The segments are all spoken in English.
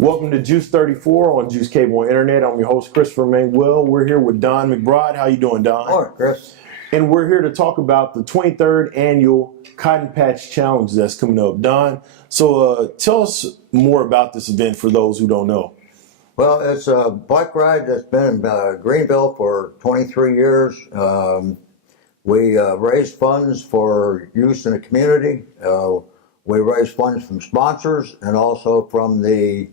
Welcome to Juice 34 on Juice Cable and Internet. I'm your host, Christopher Manuel. We're here with Don McBride. How you doing, Don? All right, Chris. And we're here to talk about the 23rd Annual Cotton Patch Challenge that's coming up. Don, so tell us more about this event for those who don't know. Well, it's a bike ride that's been in Greenville for 23 years. We raise funds for use in the community. We raise funds from sponsors and also from the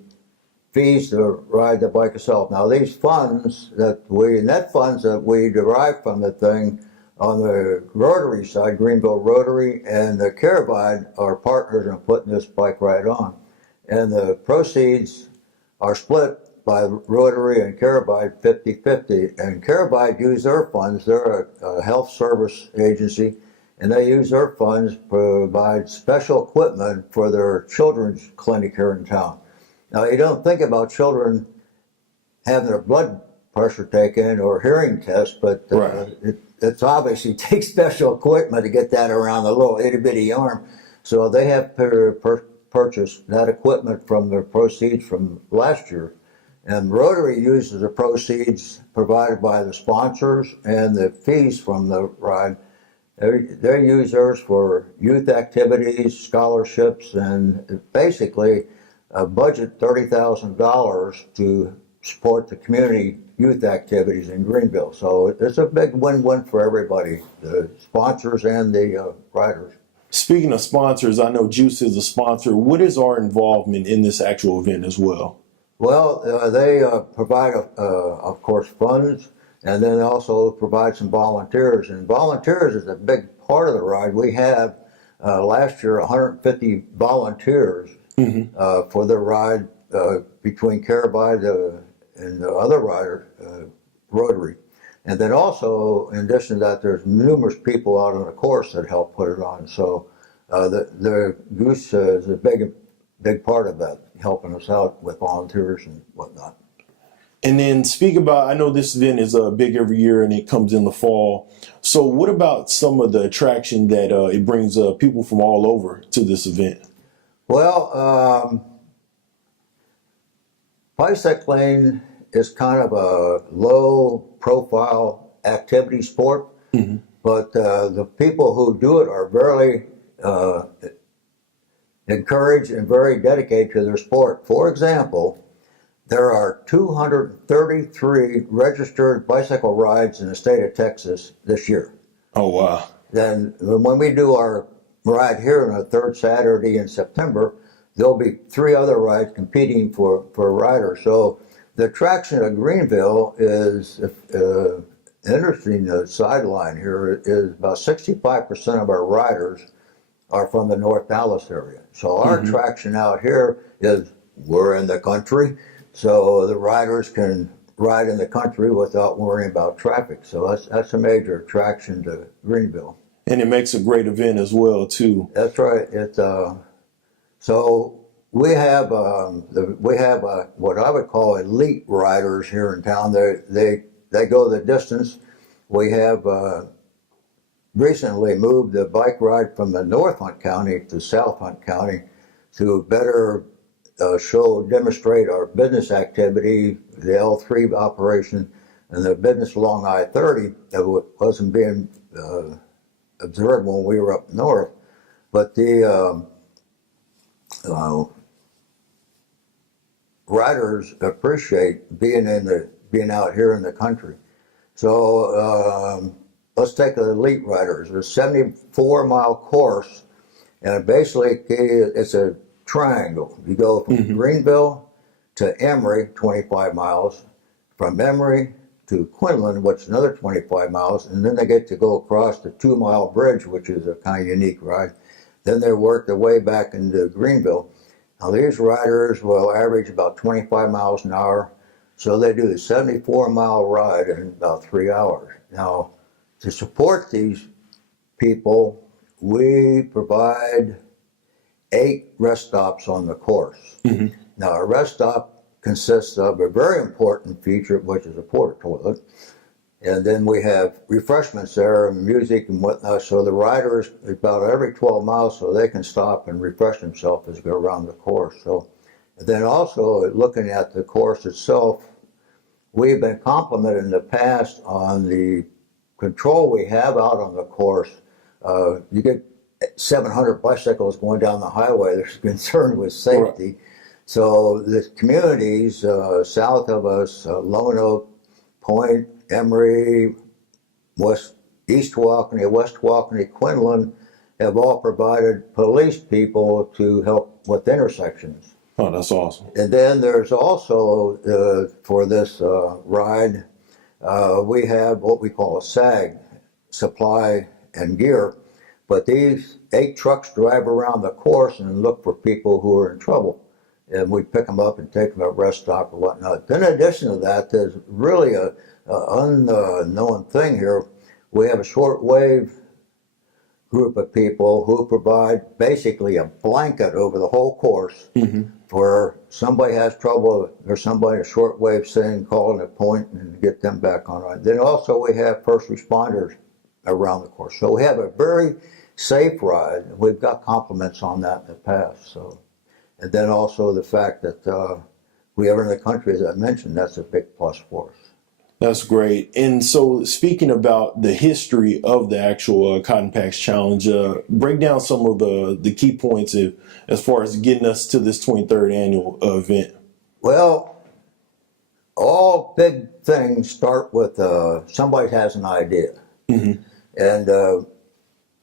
fees to ride the bike itself. Now, these funds net funds that we derive from the thing on the Rotary side, Greenville Rotary and the Caravide are partners in putting this bike ride on. And the proceeds are split by Rotary and Caravide 50-50. And Caravide use their funds. They're a health service agency, and they use their funds to provide special equipment for their children's clinic here in town. Now, you don't think about children having their blood pressure taken or hearing tests, but Right. It's obviously takes special equipment to get that around the little itty-bitty arm. So they have purchased that equipment from the proceeds from last year. And Rotary uses the proceeds provided by the sponsors and the fees from the ride. They use theirs for youth activities, scholarships, and basically budget $30,000 to support the community youth activities in Greenville. So it's a big win-win for everybody, the sponsors and the riders. Speaking of sponsors, I know Juice is a sponsor. What is our involvement in this actual event as well? Well, they provide, of course, funds, and then also provide some volunteers. And volunteers is a big part of the ride. We have last year 150 volunteers for the ride between Caravide and the other rider, Rotary. And then also, in addition to that, there's numerous people out on the course that help put it on. So the GEUS is a big part of that, helping us out with volunteers and whatnot. And then speak about, I know this event is big every year and it comes in the fall. So what about some of the attraction that it brings people from all over to this event? Well, bicycling is kind of a low-profile activity sport, but the people who do it are very encouraged and very dedicated to their sport. For example, there are 233 registered bicycle rides in the state of Texas this year. Oh, wow. Then when we do our ride here on the third Saturday in September, there'll be 3 other rides competing for riders. So the attraction of Greenville is, interesting sideline here, is about 65% of our riders are from the North Dallas area. So our attraction out here is we're in the country, so the riders can ride in the country without worrying about traffic. So that's a major attraction to Greenville. And it makes a great event as well, too. That's right. So we have what I would call elite riders here in town. They go the distance. We have recently moved the bike ride from the North Hunt County to South Hunt County to better demonstrate our business activity, the L3 operation, and the business along I-30 that wasn't being observed when we were up north. But the riders appreciate being out here in the country. So let's take the elite riders. There's a 74-mile course, and basically it's a triangle. You go from Greenville to Emory, 25 miles, from Emory to Quinlan, which is another 25 miles, and then they get to go across the 2-mile bridge, which is a kind of unique ride. Then they work their way back into Greenville. Now these riders will average about 25 miles an hour, so they do the 74-mile ride in about 3 hours. Now, to support these people, we provide 8 rest stops on the course. Now, a rest stop consists of a very important feature, which is a porta toilet. And then we have refreshments there and music and whatnot. So the riders, about every 12 miles, so they can stop and refresh themselves as they go around the course. So Then also looking at the course itself, we've been complimented in the past on the control we have out on the course. You get 700 bicycles going down the highway. There's concern with safety. Right. So the communities south of us, Lone Oak, Point, Emory, East Walkeny, West Walkeny, Quinlan, have all provided police people to help with intersections. Oh, that's awesome. And then there's also, for this ride, we have what we call a SAG, supply and gear. But these 8 trucks drive around the course and look for people who are in trouble. And we pick them up and take them to a rest stop or whatnot. In addition to that, there's really a unknown thing here. We have a shortwave group of people who provide basically a blanket over the whole course. Mm-hmm. Where somebody has trouble, there's somebody, a shortwave saying, calling a point and get them back on ride. Then also we have first responders around the course. So we have a very safe ride. We've got compliments on that in the past. So, and then also the fact that we are in the country, as I mentioned, that's a big plus for us. That's great. And so speaking about the history of the actual Cotton Patch Challenge, break down some of the key points as far as getting us to this 23rd annual event. Well, all big things start with somebody has an idea. Mm-hmm. And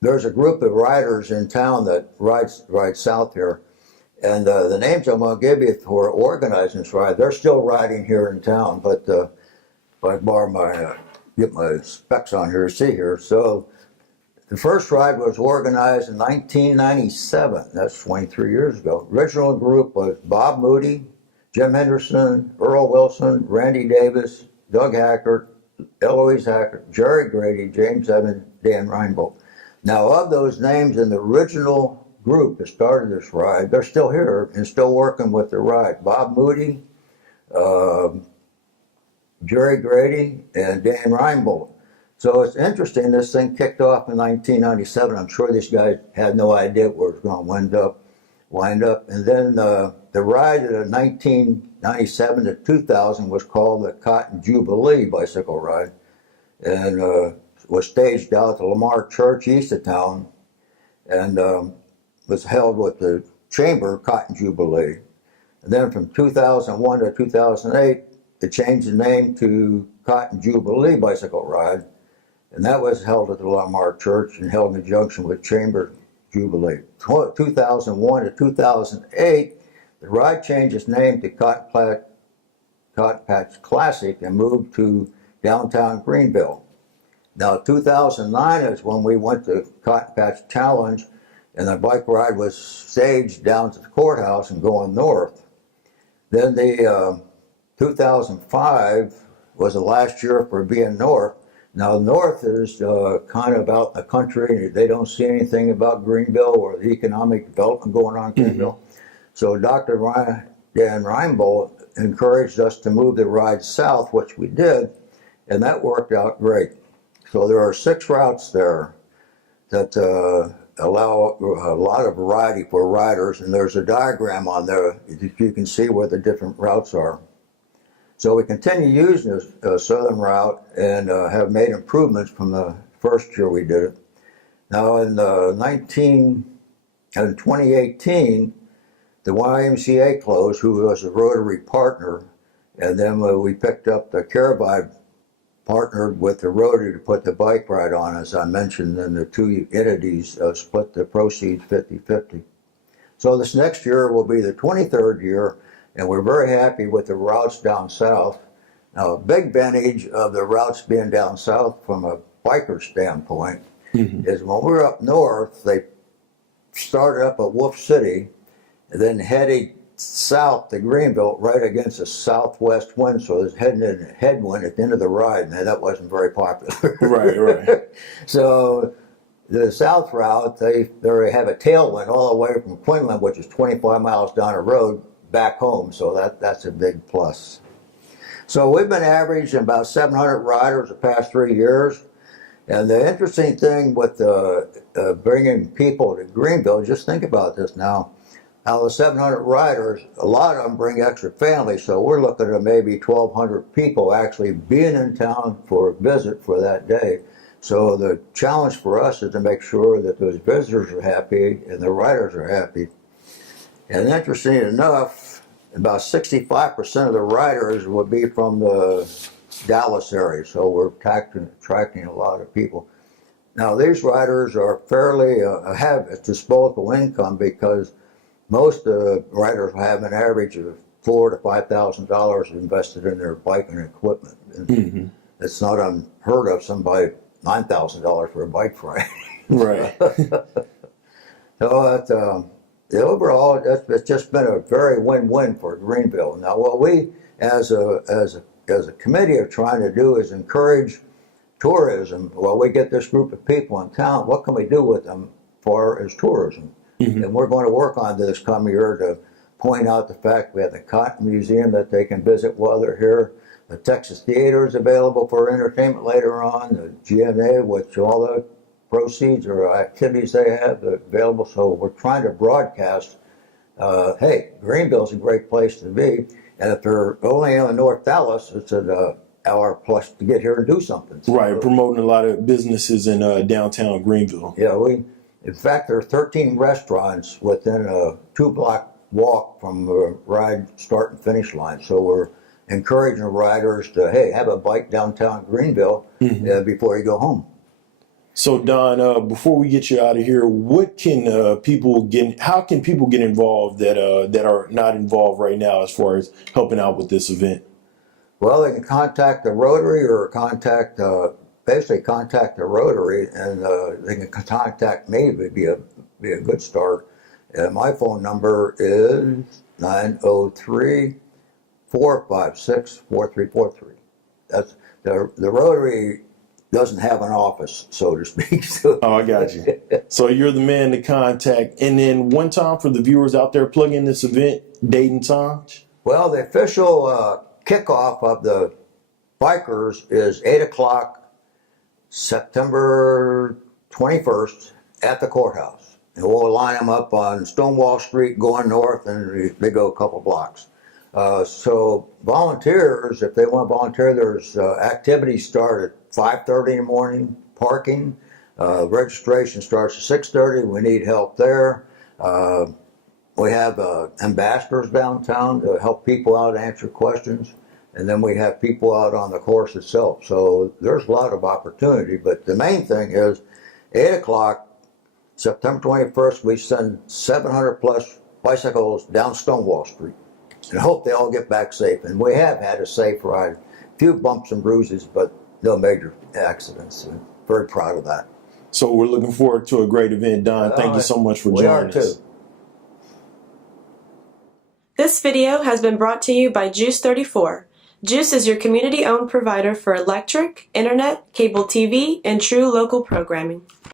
there's a group of riders in town that ride south here. And the names I'm going to give you for organizing this ride, they're still riding here in town, but if I borrow get my specs on here to see here. So the first ride was organized in 1997. That's 23 years ago. Original group was Bob Moody, Jim Henderson, Earl Wilson, Randy Davis, Doug Hackert, Eloise Hackert, Jerry Grady, James Evans, Dan Reinbold. Now, of those names in the original group that started this ride, they're still here and still working with the ride. Bob Moody, Jerry Grady, and Dan Reinbold. So it's interesting, this thing kicked off in 1997. I'm sure these guys had no idea where it was going to wind up. And then the ride of 1997 to 2000 was called the Cotton Jubilee bicycle ride, and was staged out at the Lamar Church east of town, and was held with the Chamber Cotton Jubilee. And then from 2001 to 2008, they changed the name to Cotton Jubilee Bicycle Ride, and that was held at the Lamar Church and held in conjunction with Chamber Jubilee. 2001 to 2008, the ride changed its name to Cotton Patch Classic and moved to downtown Greenville. Now, 2009 is when we went to Cotton Patch Challenge, and the bike ride was staged down to the courthouse and going north. Then the 2005 was the last year for being north. Now, north is kind of out in the country. They don't see anything about Greenville or the economic development going on in Greenville. Mm-hmm. So Dr. Dan Reinbold encouraged us to move the ride south, which we did, and that worked out great. So there are 6 routes there that allow a lot of variety for riders, and there's a diagram on there that you can see where the different routes are. So we continue using this southern route and have made improvements from the first year we did it. Now in 2018, the YMCA closed, who was a Rotary partner, and then we picked up the Carabide, partnered with the Rotary to put the bike ride on, as I mentioned, and the 2 entities split the proceeds 50-50. So this next year will be the 23rd year, and we're very happy with the routes down south. Now, a big advantage of the routes being down south from a biker standpoint is when we're up north, they started up at Wolf City and then headed south to Greenville right against a southwest wind, so it's heading in a headwind at the end of the ride, and that wasn't very popular. Right. So the south route, they have a tailwind all the way from Quinlan, which is 25 miles down the road, back home, so that's a big plus. So we've been averaging about 700 riders the past 3 years, and the interesting thing with bringing people to Greenville, just think about this now, out of the 700 riders, a lot of them bring extra families, so we're looking at maybe 1,200 people actually being in town for a visit for that day. So the challenge for us is to make sure that those visitors are happy and the riders are happy. And interesting enough, about 65% of the riders would be from the Dallas area, so we're attracting a lot of people. Now these riders are fairly have a disposable income because most riders have an average of $4,000 to $5,000 invested in their bike and equipment. And it's not unheard of somebody $9,000 for a bike ride. Right. So overall, it's just been a very win-win for Greenville. Now, what we as a committee are trying to do is encourage tourism. Well, we get this group of people in town. What can we do with them for as tourism? And we're going to work on this coming year to point out the fact we have the Cotton Museum that they can visit while they're here. The Texas Theater is available for entertainment later on. The GNA, which all the proceeds or activities they have available. So we're trying to broadcast, hey, Greenville's a great place to be. And if they're only in North Dallas, it's an hour plus to get here and do something. So, right, promoting a lot of businesses in downtown Greenville. Yeah, in fact, there are 13 restaurants within a 2-block walk from the ride start and finish line. So we're encouraging riders to, hey, have a bike downtown Greenville before you go home. So Don, before we get you out of here, what can people get? How can people get involved that are not involved right now as far as helping out with this event? Well, they can contact the Rotary or basically contact the Rotary, and they can contact me. Would be a good start. My phone number is 903-456-4343. That's the Rotary doesn't have an office, so to speak. So. Oh, I got you. So you're the man to contact. And then one time for the viewers out there, plug in this event, date and time. Well, the official kickoff of the bikers is 8 o'clock, September 21st at the courthouse. And we'll line them up on Stonewall Street going north, and they go a couple blocks. So volunteers, if they want to volunteer, there's activities start at 5:30 in the morning, parking. Registration starts at 6:30. We need help there. We have ambassadors downtown to help people out and answer questions. And then we have people out on the course itself. So there's a lot of opportunity. But the main thing is 8 o'clock, September 21st, we send 700 plus bicycles down Stonewall Street. And hope they all get back safe. And we have had a safe ride. A few bumps and bruises, but no major accidents. And very proud of that. So we're looking forward to a great event, Don. Thank you so much for joining us. We are too. This video has been brought to you by GEUS 34. GEUS is your community-owned provider for electric, internet, cable TV, and true local programming.